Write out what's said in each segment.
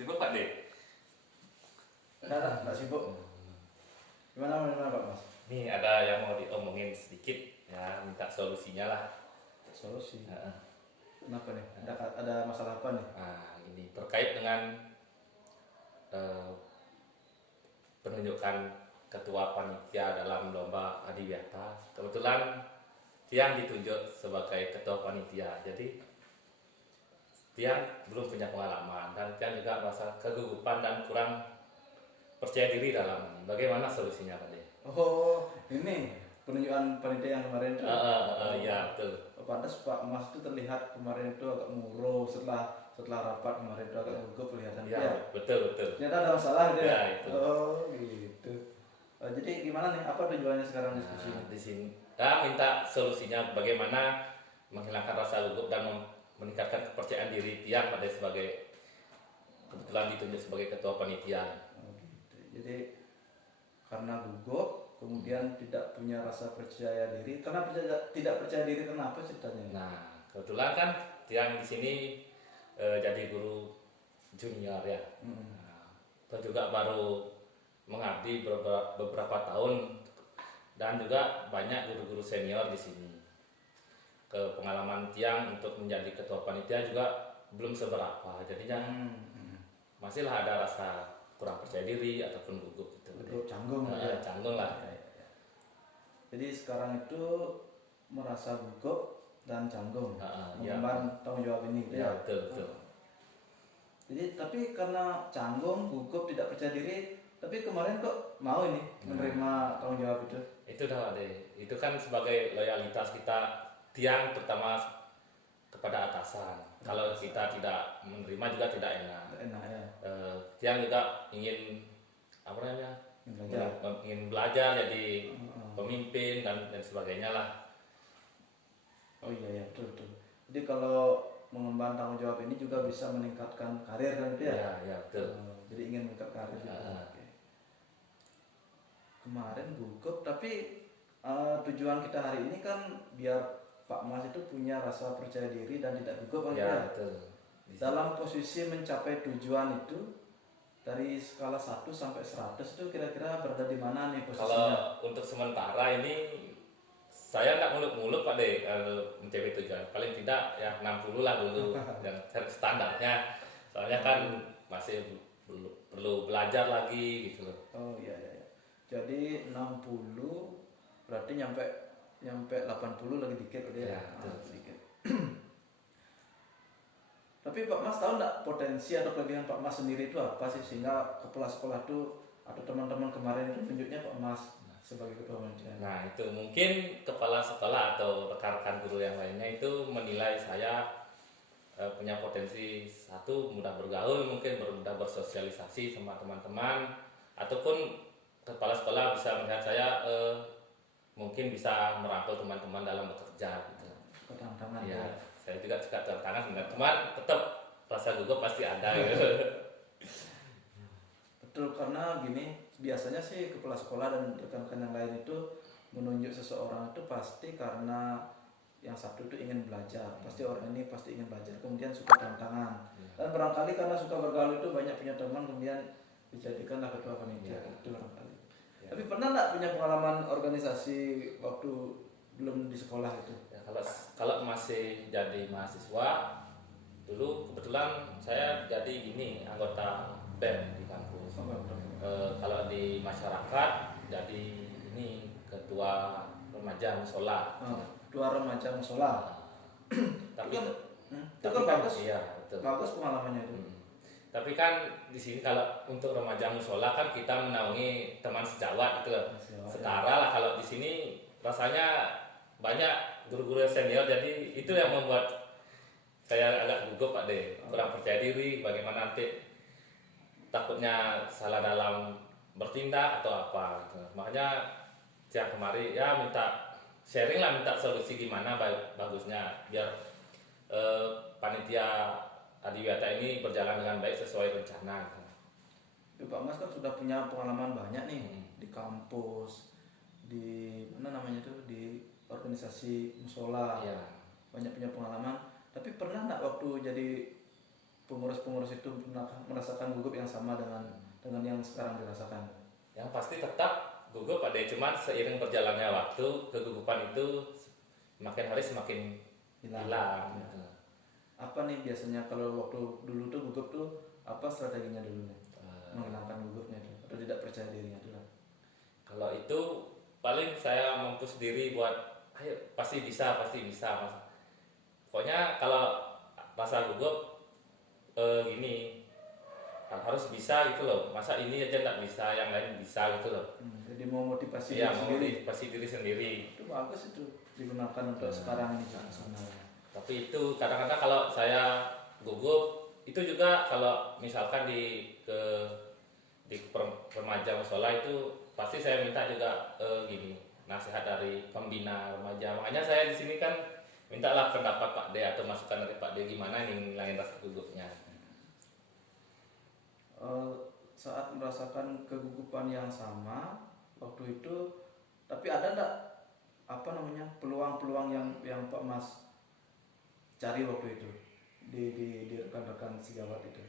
Sibuk Pak De? Enggak sibuk. Gimana Pak Mas? Nih ada yang mau diomongin sedikit ya, minta solusinya lah. Solusi. Heeh. Kenapa nih? Ada masalah apa nih? Nah, ini terkait dengan eh, penunjukan ketua panitia dalam lomba Adiwiyata. Kebetulan Tiang ditunjuk sebagai ketua panitia. Jadi Tiang belum punya pengalaman dan Tiang juga merasa kegugupan dan kurang percaya diri dalam ini. Bagaimana solusinya Pak De? Oh, ini penunjukan panitia yang kemarin itu. Iya betul. Pantas Pak Mas itu terlihat kemarin itu agak murung setelah rapat kemarin itu agak gugup kelihatan. Iya betul. Ternyata ada masalah gitu ya. Ya, itu. Oh, gitu. Jadi gimana nih? Apa tujuannya sekarang diskusi? Nah, di sini kita minta solusinya bagaimana menghilangkan rasa gugup dan meningkatkan kepercayaan diri Tiang pada sebagai kebetulan ditunjuk sebagai ketua panitia. Oh, gitu. Jadi karena gugup, kemudian tidak punya rasa percaya diri. Tidak percaya diri kenapa ceritanya? Nah, kebetulan kan Tiang di sini jadi guru junior ya. Nah, kita juga baru mengabdi beberapa tahun dan juga banyak guru-guru senior di sini. Pengalaman Tiang untuk menjadi ketua panitia juga belum seberapa, jadinya masihlah ada rasa kurang percaya diri ataupun gugup gitu. Gugup, canggung ya. Canggung lah. Ya. Jadi sekarang itu merasa gugup dan canggung mengemban tanggung jawab ini gitu Ya, ya. betul. Jadi tapi karena canggung, gugup, tidak percaya diri, tapi kemarin kok mau ini menerima tanggung jawab itu? Itu dah deh. Itu kan sebagai loyalitas kita Tiang terutama kepada atasan. Kalau kita tidak menerima juga tidak enak. Enak ya. Tiang juga ingin apa namanya? Ingin belajar jadi pemimpin dan sebagainya lah. Oh iya betul. Jadi kalau mengemban tanggung jawab ini juga bisa meningkatkan karir kan itu ya? Ya betul. Jadi ingin meningkatkan karir juga. Oke. Kemarin gugup, tapi tujuan kita hari ini kan biar Pak Mas itu punya rasa percaya diri dan tidak gugup kan ya? Betul. Dalam posisi mencapai tujuan itu dari skala 1 sampai 100 itu kira-kira berada di mana nih posisinya? Kalau untuk sementara ini saya nggak muluk-muluk Pak De mencapai tujuan. Paling tidak ya 60 lah dulu yang standarnya. Soalnya kan masih perlu belajar lagi gitu loh. Oh iya. Jadi 60 berarti nyampe 80 lagi dikit udah ya. Sedikit. Tapi Pak Mas tahu nggak potensi atau kelebihan Pak Mas sendiri itu apa sih sehingga kepala sekolah itu atau teman-teman kemarin itu tunjuknya Pak Mas sebagai ketua panitia? Nah itu mungkin kepala sekolah atau rekan-rekan guru yang lainnya itu menilai saya punya potensi satu mudah bergaul, mungkin mudah bersosialisasi sama teman-teman, ataupun kepala sekolah bisa melihat saya mungkin bisa merangkul teman-teman dalam bekerja gitu. Tantangan ya. Saya juga suka tantangan sebenarnya, cuman tetap rasa gugup pasti ada gitu. Betul, karena gini biasanya sih kepala sekolah dan rekan-rekan yang lain itu menunjuk seseorang itu pasti karena yang satu itu ingin belajar, pasti orang ini pasti ingin belajar, kemudian suka tantangan dan barangkali karena suka bergaul itu banyak punya teman kemudian dijadikanlah ketua panitia itu barangkali. Tapi pernah nggak punya pengalaman organisasi waktu belum di sekolah itu? Ya, kalau masih jadi mahasiswa dulu kebetulan saya jadi ini anggota BEM di kampus. Kalau di masyarakat jadi ini ketua remaja musola. Ketua remaja musola. Tapi itu kan bagus. Iya, betul. Bagus pengalamannya itu. Tapi kan di sini kalau untuk remaja musola kan kita menaungi teman sejawat gitu loh. Setara lah, kalau di sini rasanya banyak guru-guru senior, jadi itu yang membuat saya agak gugup Pak De, kurang percaya diri, bagaimana nanti takutnya salah dalam bertindak atau apa gitu. Makanya tiap kemarin ya minta sharing lah, minta solusi gimana bagusnya biar panitia Adiwiyata ini berjalan dengan baik sesuai rencana. Pak Mas kan sudah punya pengalaman banyak nih di kampus, di mana namanya itu, di organisasi musola, banyak punya pengalaman. Tapi pernah nggak waktu jadi pengurus-pengurus itu merasakan gugup yang sama dengan yang sekarang dirasakan? Yang pasti tetap gugup Pak De, cuman seiring berjalannya waktu kegugupan itu makin hari semakin hilang. Ya. Apa nih biasanya kalau waktu dulu tuh gugup tuh apa strateginya dulu nih? Menghilangkan gugupnya itu atau tidak percaya dirinya itu lah. Kalau itu paling saya mempush diri buat ayo pasti bisa Mas. Pokoknya kalau rasa gugup gini harus bisa gitu loh, masa ini aja nggak bisa yang lain bisa gitu loh. Jadi mau motivasi Iya, diri sendiri. motivasi diri sendiri. Itu bagus itu digunakan untuk sekarang ini sebenarnya. Tapi itu kadang-kadang kalau saya gugup itu juga kalau misalkan di remaja musola itu pasti saya minta juga gini nasihat dari pembina remaja. Makanya saya di sini kan mintalah pendapat Pak D atau masukan dari Pak D gimana nih ngilangin rasa gugupnya. Saat merasakan kegugupan yang sama waktu itu, tapi ada enggak peluang-peluang yang Pak Mas cari waktu itu di rekan-rekan sejawat itu?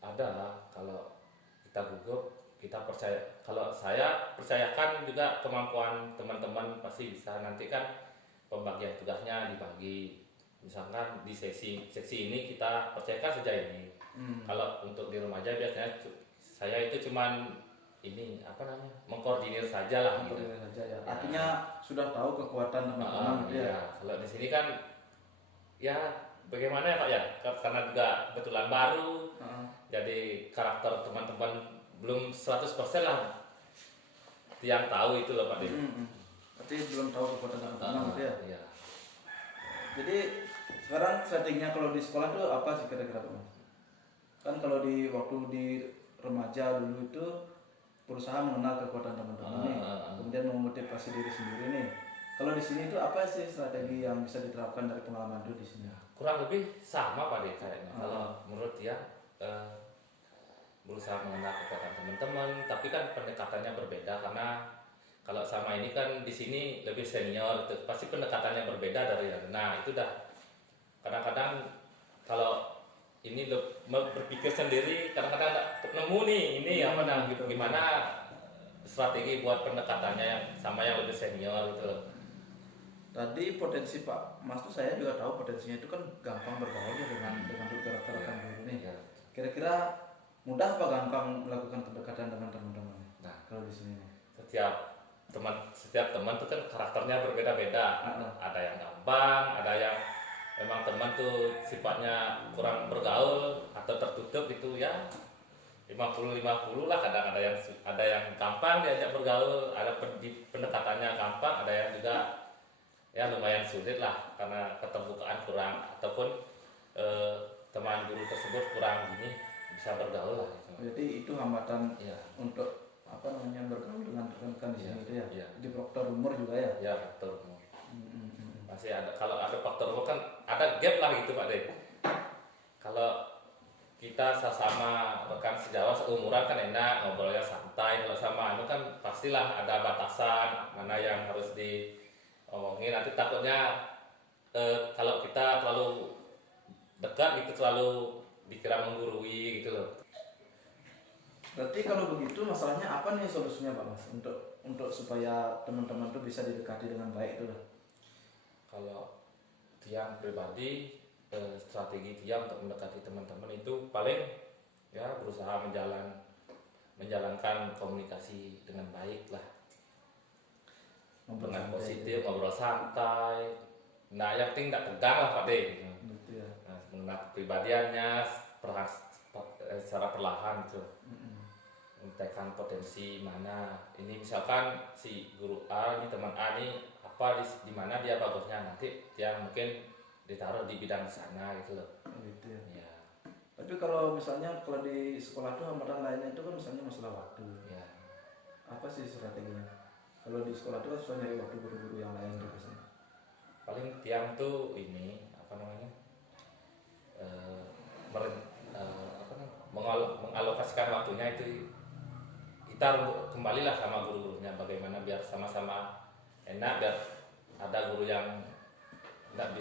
Ada lah, kalau kita gugup kita percaya, kalau saya percayakan juga kemampuan teman-teman pasti bisa. Nanti kan pembagian tugasnya dibagi, misalkan di seksi ini kita percayakan saja ini. Kalau untuk di remaja biasanya saya itu cuman ini mengkoordinir saja lah. Mengkoordinir saja ya. Artinya sudah tahu kekuatan teman-teman gitu ya. Kalau di sini kan ya bagaimana ya Pak ya, karena juga kebetulan baru, jadi karakter teman-teman belum 100% lah yang tahu itu loh Pak De. Berarti belum tahu kekuatan teman-teman gitu ya. Iya. Jadi sekarang strateginya kalau di sekolah tuh apa sih kira-kira Pak Mas? Kan kalau waktu di remaja dulu itu berusaha mengenal kekuatan teman-teman nih, kemudian memotivasi diri sendiri nih. Kalau di sini itu apa sih strategi yang bisa diterapkan dari pengalaman itu di sini? Kurang lebih sama Pak De kayaknya. Kalau menurut dia berusaha mengenal kekuatan teman-teman, tapi kan pendekatannya berbeda karena kalau sama ini kan di sini lebih senior, itu pasti pendekatannya berbeda dari yang. Nah itu dah kadang-kadang kalau ini berpikir sendiri kadang-kadang nggak nemu nih ini gimana strategi buat pendekatannya yang sama yang lebih senior gitu. Tadi potensi Pak Mas tuh saya juga tahu potensinya itu kan gampang bergaul ya dengan rekan-rekan guru nih. Kira-kira mudah apa gampang melakukan pendekatan dengan teman-teman? Nah kalau di sini nih. Setiap teman tuh kan karakternya berbeda-beda. Ada yang gampang, ada yang memang teman tuh sifatnya kurang bergaul atau tertutup gitu ya, 50-50 lah. Kadang ada yang gampang diajak bergaul, ada pendekatannya gampang, ada yang juga ya lumayan sulit lah karena keterbukaan kurang ataupun teman guru tersebut kurang bisa bergaul lah gitu. Jadi itu hambatan ya. Untuk bergaul dengan rekan-rekan di sini itu ya. Ya. Di faktor umur juga ya. Ya faktor umur. Masih ada, kalau ada faktor umur kan ada gap lah gitu Pak De. Kalau kita sama rekan sejawat seumuran kan enak ngobrolnya santai, kalau sama itu kan pastilah ada batasan mana yang harus diomongin. Nanti takutnya kalau kita terlalu dekat gitu terlalu dikira menggurui gitu loh. Berarti kalau begitu masalahnya apa nih solusinya Pak Mas untuk supaya teman-teman tuh bisa didekati dengan baik itu lah? Kalau Tiang pribadi, strategi Tiang untuk mendekati teman-teman itu paling ya berusaha menjalankan komunikasi dengan baik lah, dengan positif, ngobrol santai. Nah yang penting tidak tegang lah Pak De. Gitu ya. Nah, mengenal kepribadiannya secara perlahan gitu. Mentekan potensi mana ini, misalkan si guru A ini teman A ini apa di mana dia bagusnya, nanti dia mungkin ditaruh di bidang sana gitu loh. Gitu ya. Ya. Tapi kalau misalnya kalau di sekolah tuh hambatan lainnya itu kan misalnya masalah waktu. Ya. Apa sih strateginya? Kalau di sekolah tuh kan susah nyari waktu guru-guru yang lain tuh biasanya. Paling Tiang tuh ini mengalokasikan waktunya itu kita kembalilah sama guru-gurunya, bagaimana biar sama-sama enak, biar ada guru yang tidak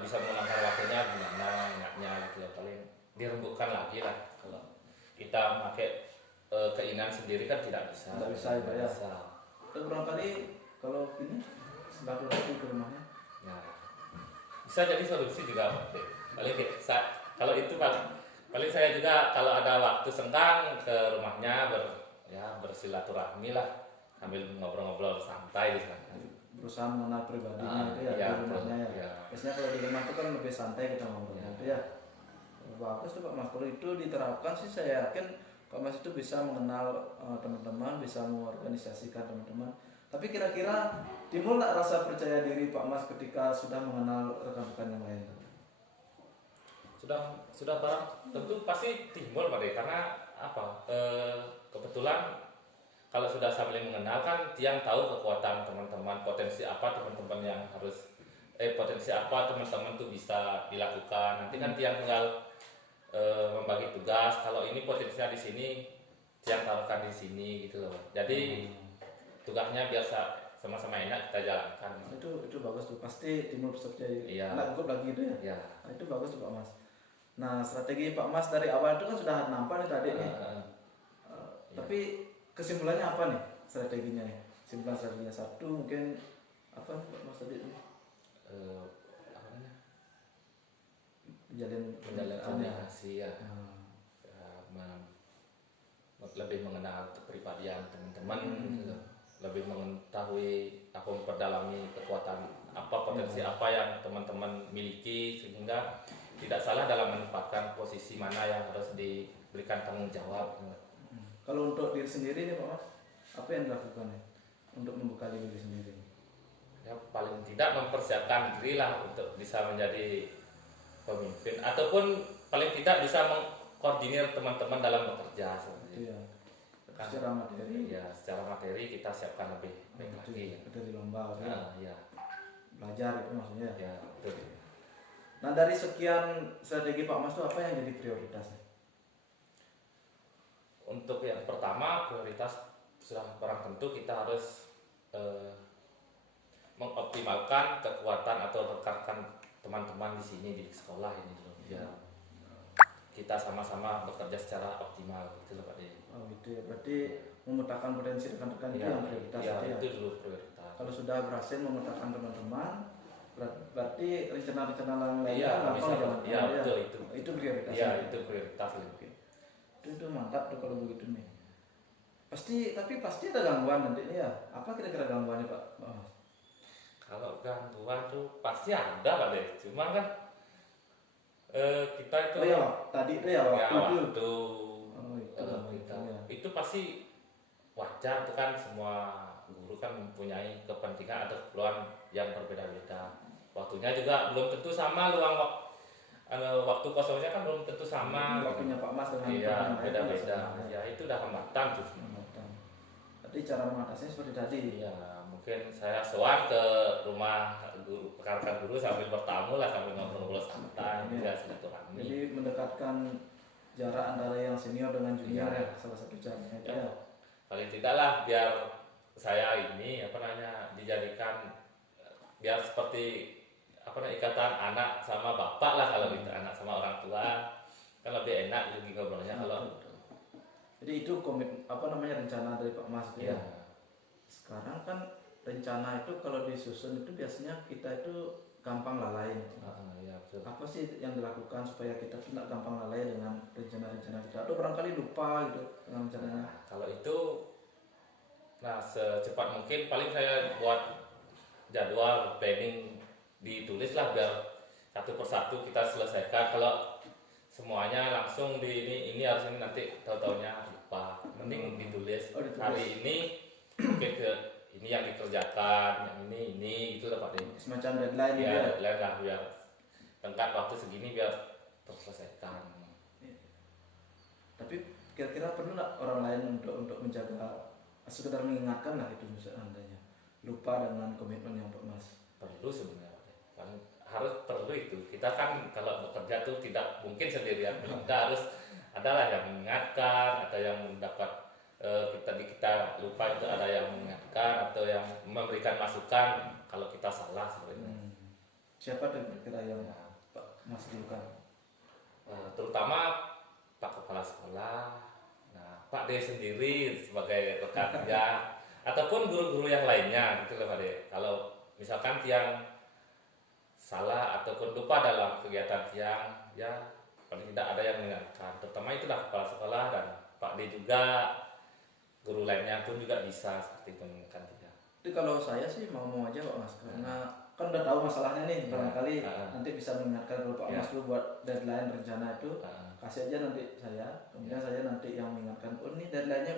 bisa meluangkan waktunya gimana dirembukkan lagi lah. Kalau kita pakai keinginan sendiri kan tidak bisa. Tidak bisa ya, Pak, ya. Bisa. Itu barangkali kalau ini silaturahmi ke rumahnya. Nah, bisa jadi solusi juga Pak. Paling kalau itu paling saya juga kalau ada waktu senggang ke rumahnya bersilaturahmi lah sambil ngobrol-ngobrol santai di sana. Berusaha mengenal pribadinya itu ya, Iya, di rumahnya ya. iya. Biasanya kalau di rumah itu kan lebih santai kita ngobrolnya Iya. itu ya. Bagus tuh Pak Mas, kalau itu diterapkan sih saya yakin Pak Mas itu bisa mengenal teman-teman, bisa mengorganisasikan teman-teman. Tapi kira-kira timbul nggak rasa percaya diri Pak Mas ketika sudah mengenal rekan-rekan yang lain? Sudah barang tentu pasti timbul Pak De, karena apa? Kebetulan kalau sudah saling mengenal kan yang tahu kekuatan teman-teman, potensi apa teman-teman yang harus potensi apa teman-teman tuh bisa dilakukan. Nanti kan tiang tinggal membagi tugas. Kalau ini potensinya di sini, tiang taruhkan di sini gitu loh. Jadi tugasnya biasa sama-sama enak kita jalankan. Itu bagus tuh, pasti timbul percaya diri. Iya. Nggak gugup lagi itu ya. Ya. Nah, itu bagus tuh Pak Mas. Nah, strategi Pak Mas dari awal itu kan sudah nampak nih tadi nih. Tapi kesimpulannya apa nih strateginya nih? Kesimpulan strateginya satu mungkin apa nih Pak Mas tadi nih? Apa namanya? Menjalin Menjalin komunikasi ya. Nah, Lebih mengenal kepribadian teman-teman gitu. Lebih mengetahui apa memperdalami kekuatan apa potensi apa yang teman-teman miliki sehingga tidak salah dalam menempatkan posisi mana yang harus diberikan tanggung jawab. Kalau untuk diri sendiri nih Pak Mas, apa yang dilakukan nih untuk membekali diri sendiri? Ya paling tidak mempersiapkan diri lah untuk bisa menjadi pemimpin ataupun paling tidak bisa mengkoordinir teman-teman dalam bekerja seperti Itu itu. ya. Kan, Secara materi, ya secara materi kita siapkan lebih baik itu lagi. ya, dari lomba ya. Ya, Belajar itu maksudnya. ya betul. Nah, dari sekian strategi Pak Mas itu apa yang jadi prioritasnya? Untuk yang pertama prioritas sudah barang tentu kita harus mengoptimalkan kekuatan atau rekan-rekan teman-teman di sini di sekolah ini dulu. Ya kita sama-sama bekerja secara optimal gitu loh Pak De. Oh gitu ya, berarti memetakan potensi rekan-rekan itu yang prioritas ya, itu ya. itu dulu prioritas. Kalau sudah berhasil memetakan teman-teman, berarti rencana-rencana lain Iya, gampang bisa, jalan. iya, betul itu. Itu prioritas. Iya, itu prioritas. Itu mantap tuh kalau begitu nih. Tapi pasti ada gangguan nanti ya. Apa kira-kira gangguannya Pak Mas? Kalau gangguan tuh pasti ada Pak De. Cuma kan kita itu Oh ya, tadi itu ya waktu itu. waktu Oh, itu kita ya. itu pasti wajar tuh kan semua guru kan mempunyai kepentingan atau keperluan yang berbeda-beda. Waktunya juga belum tentu sama waktu kosongnya kan belum tentu sama. Waktunya Pak Mas dengan Iya, teman lain beda-beda. sama. Ya itu udah hambatan tuh. Jadi cara mengatasinya seperti tadi. Iya, mungkin saya sowan ke rumah guru, rekan guru sambil bertamu lah, sambil ngobrol-ngobrol santai, Iya. ya silaturahmi. Jadi mendekatkan jarak antara yang senior dengan junior Iya. ya, salah satu caranya itu Ya, ya. paling tidak lah biar saya ini dijadikan biar seperti ikatan anak sama bapak lah kalau gitu, anak sama orang tua kan lebih enak juga ngobrolnya kalau Jadi itu rencana dari Pak Mas itu ya. ya. Sekarang kan rencana itu kalau disusun itu biasanya kita itu gampang lalai. Ya, betul. Apa sih yang dilakukan supaya kita tidak gampang lalai dengan rencana-rencana kita? Atau barangkali lupa gitu dengan rencananya? Nah, kalau itu secepat mungkin paling saya buat jadwal planning ditulis lah biar satu persatu kita selesaikan. Kalau semuanya langsung ini harus ini nanti tahu-taunya lupa. Mending ditulis. Oh, ditulis. Hari ini mungkin ini yang dikerjakan, yang ini gitu lah Pak De. Semacam deadline gitu Ya, ya. deadline lah biar tenggat waktu segini biar terselesaikan. Tapi kira-kira perlu nggak orang lain untuk menjaga, sekedar mengingatkan lah itu misalnya lupa dengan komitmen yang Pak Mas? Perlu sebenarnya Pak De. Perlu itu. Kita kan kalau bekerja tuh tidak mungkin sendirian. Kita harus adalah yang mengingatkan, ada yang mendapat kita lupa itu ada yang mengingatkan atau yang memberikan masukan kalau kita salah seperti itu. Siapa tuh kira-kira yang Pak Mas lakukan? terutama Pak Kepala Sekolah, nah Pak D sendiri sebagai rekan dia, ataupun guru-guru yang lainnya gitu loh Pak D. Kalau misalkan tiang salah ataupun lupa dalam kegiatan tiang, ya paling tidak ada yang mengingatkan. Terutama itulah Kepala Sekolah dan Pak D juga, guru lainnya pun juga bisa seperti itu mengingatkan tiang. Jadi kalau saya sih mau aja Pak Mas, karena kan udah tahu masalahnya nih, barangkali nanti bisa mengingatkan kalau Pak Mas dulu buat deadline rencana itu, kasih aja nanti saya, kemudian saya nanti yang mengingatkan, oh ini deadline-nya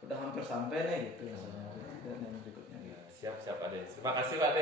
udah hampir sampai nih gitu misalnya, deadline berikutnya. Siap Pak D. Terima kasih Pak D.